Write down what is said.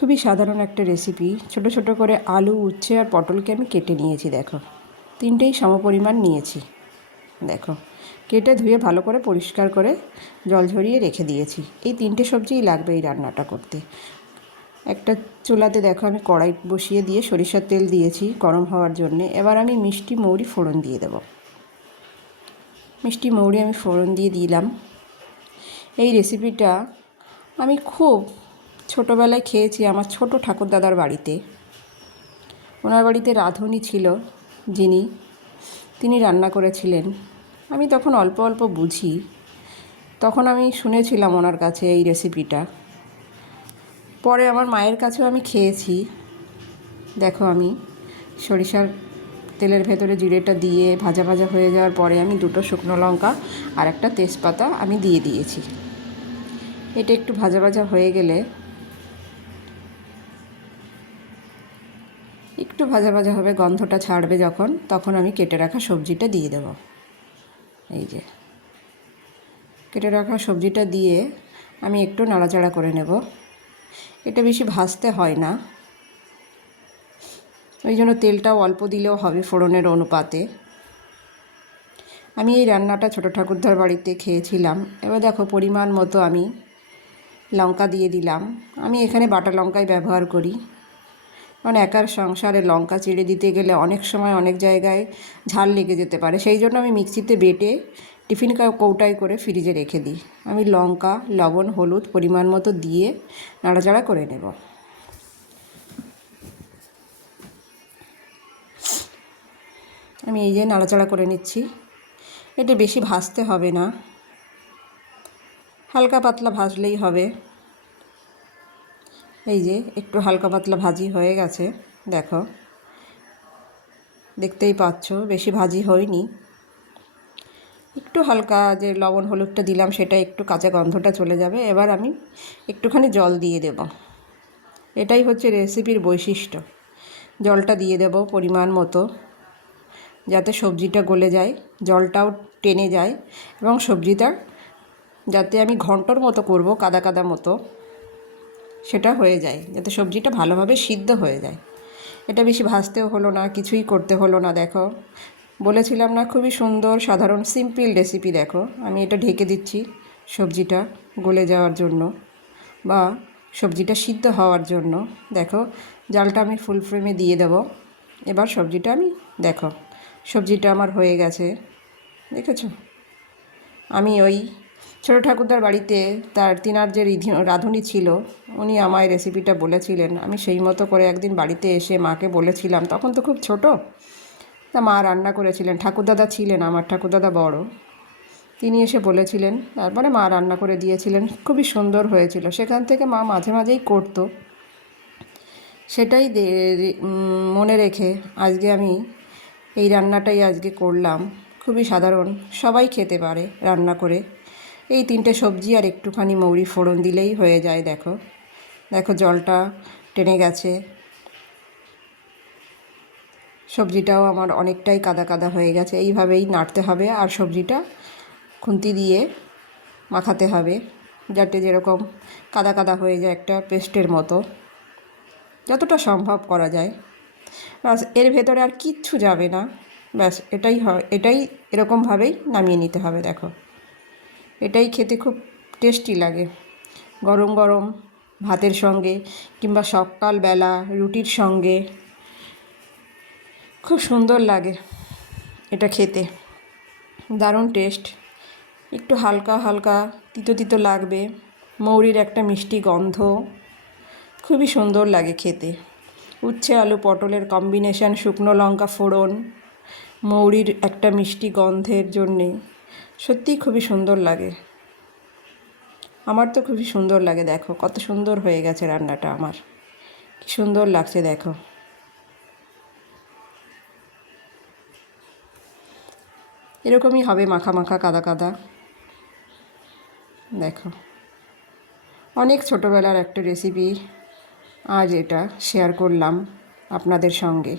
খুবই সাধারণ একটা রেসিপি। ছোট ছোট করে আলু, উচ্ছে আর পটলকে আমি কেটে নিয়েছি। দেখো, তিনটেই সমপরিমাণ নিয়েছি। দেখো, কেটে ধুয়ে ভালো করে পরিষ্কার করে জল ঝরিয়ে রেখে দিয়েছি। এই তিনটে সবজিই লাগবে এই রান্নাটা করতে। একটা চুলাতে দেখো আমি কড়াই বসিয়ে দিয়ে সরিষার তেল দিয়েছি গরম হওয়ার জন্যে। এবার আমি মিষ্টি মৌরি ফোড়ন দিয়ে দেব। মিষ্টি মৌরি আমি ফোড়ন দিয়ে দিলাম। এই রেসিপিটা আমি খুব ছোটোবেলায় খেয়েছি আমার ছোট ঠাকুরদাদার বাড়িতে। ওনার বাড়িতে রাঁধুনি ছিল যিনি, তিনি রান্না করেছিলেন। আমি তখন অল্প অল্প বুঝি, তখন আমি শুনেছিলাম ওনার কাছে এই রেসিপিটা। পরে আমার মায়ের কাছেও আমি খেয়েছি। দেখো, আমি সরিষার তেলের ভেতরে জিরেটা দিয়ে ভাজা ভাজা হয়ে যাওয়ার পরে আমি দুটো শুকনো লঙ্কা আর একটা তেজপাতা আমি দিয়ে দিয়েছি। এটা একটু ভাজা ভাজা হয়ে গেলে, একটু ভাজা ভাজা হবে, গন্ধটা ছাড়বে যখন, তখন আমি কেটে রাখা সবজিটা দিয়ে দেব। এই যে কেটে রাখা সবজিটা দিয়ে আমি একটু নাড়াচাড়া করে নেব। এটা বেশি ভাজতে হয় না, ওই জন্য তেলটাও অল্প দিলেও হবে ফোড়নের অনুপাতে। আমি এই রান্নাটা ছোটো ঠাকুরদার বাড়িতে খেয়েছিলাম। এবার দেখো, পরিমাণ মতো আমি লঙ্কা দিয়ে দিলাম। আমি এখানে বাটা লঙ্কাই ব্যবহার করি, কারণ একার সংসারে লঙ্কা চিড়ে দিতে গেলে অনেক সময় অনেক জায়গায় ঝাল লেগে যেতে পারে। সেই জন্য আমি মিক্সিতে বেটে টিফিন কৌটায় করে ফ্রিজে রেখে দিই। আমি লঙ্কা, লবণ, হলুদ পরিমাণ মতো দিয়ে নাড়াচাড়া করে নেব। আমি এই যে নাড়াচাড়া করে নিচ্ছি। এটা বেশি ভাজতে হবে না, হালকা পাতলা ভাজলেই হবে। এই যে একটু হালকা পাতলা ভাজি হয়ে গেছে। দেখো, দেখতেই পাচ্ছ বেশি ভাজি হয়নি। একটু হালকা যে লবণ হলুদটা দিলাম সেটা একটু কাঁচা গন্ধটা চলে যাবে। এবার আমি একটুখানি জল দিয়ে দেব। এটাই হচ্ছে রেসিপির বৈশিষ্ট্য। জলটা দিয়ে দেব পরিমাণ মতো, যাতে সবজিটা গলে যায়, জলটাও টেনে যায়, এবং সবজিটা যাতে আমি ঘন্টর মতো করব, কাদা কাদা মতো, সেটা হয়ে যায়, যাতে সবজিটা ভালোভাবে সিদ্ধ হয়ে যায়। এটা বেশি ভাজতেও হলো না, কিছুই করতে হলো না। দেখো, বলেছিলাম না খুবই সুন্দর সাধারণ সিম্পল রেসিপি। দেখো, আমি এটা ঢেকে দিচ্ছি সবজিটা গলে যাওয়ার জন্য বা সবজিটা সিদ্ধ হওয়ার জন্য। দেখো, জালটা আমি ফুল ফ্লেমে দিয়ে দেব। এবার সবজিটা আমি, দেখো সবজিটা আমার হয়ে গেছে। দেখেছো, আমি ওই ছোটো ঠাকুরদার বাড়িতে তিনার যে রাঁধুনি ছিল, উনি আমায় রেসিপিটা বলেছিলেন। আমি সেই মতো করে একদিন বাড়িতে এসে মাকে বলেছিলাম। তখন তো খুব ছোট, তা মা রান্না করেছিলেন। ঠাকুরদাদা ছিলেন, আমার ঠাকুরদাদা বড়, তিনি এসে বলেছিলেন, তারপরে মা রান্না করে দিয়েছিলেন। খুবই সুন্দর হয়েছিল। সেখান থেকে মা মাঝে মাঝেই করতো। সেটাই মনে রেখে আজকে আমি এই রান্নাটাই আজকে করলাম। খুবই সাধারণ, সবাই খেতে পারে রান্না করে। এই তিনটে সবজি আর একটুখানি মৌরি ফোড়ন দিলেই হয়ে যায়। দেখো, দেখো জলটা টেনে গেছে। সবজিটাও আমার অনেকটাই কাদা কাদা হয়ে গেছে। এইভাবেই নাড়তে হবে আর সবজিটা খুন্তি দিয়ে মাখাতে হবে, যাতে যেরকম কাদা কাদা হয়ে যায়, একটা পেস্টের মতো, যতটা সম্ভব করা যায়। ব্যাস, এর ভেতরে আর কিচ্ছু যাবে না। ব্যাস, এটাই এরকমভাবেই নামিয়ে নিতে হবে। দেখো, এটাই খেতে খুব টেস্টি লাগে গরম গরম ভাতের সঙ্গে, কিংবা সকালবেলা রুটির সঙ্গে। খুব সুন্দর লাগে এটা খেতে, দারুণ টেস্ট। একটু হালকা হালকা তিতো তিতো লাগবে, মৌরির একটা মিষ্টি গন্ধ, খুবই সুন্দর লাগে খেতে। উচ্ছে আলু পটলের কম্বিনেশান, শুকনো লঙ্কা ফোড়ন, মৌরির একটা মিষ্টি গন্ধের জন্যে সত্যিই খুবই সুন্দর লাগে। আমার তো খুবই সুন্দর লাগে। দেখো কত সুন্দর হয়ে গেছে রান্নাটা আমার, কি সুন্দর লাগছে। দেখো, এরকমই হবে মাখা মাখা কাদা কাদা। দেখো, অনেক ছোটোবেলার একটা রেসিপি আজ এটা শেয়ার করলাম আপনাদের সঙ্গে।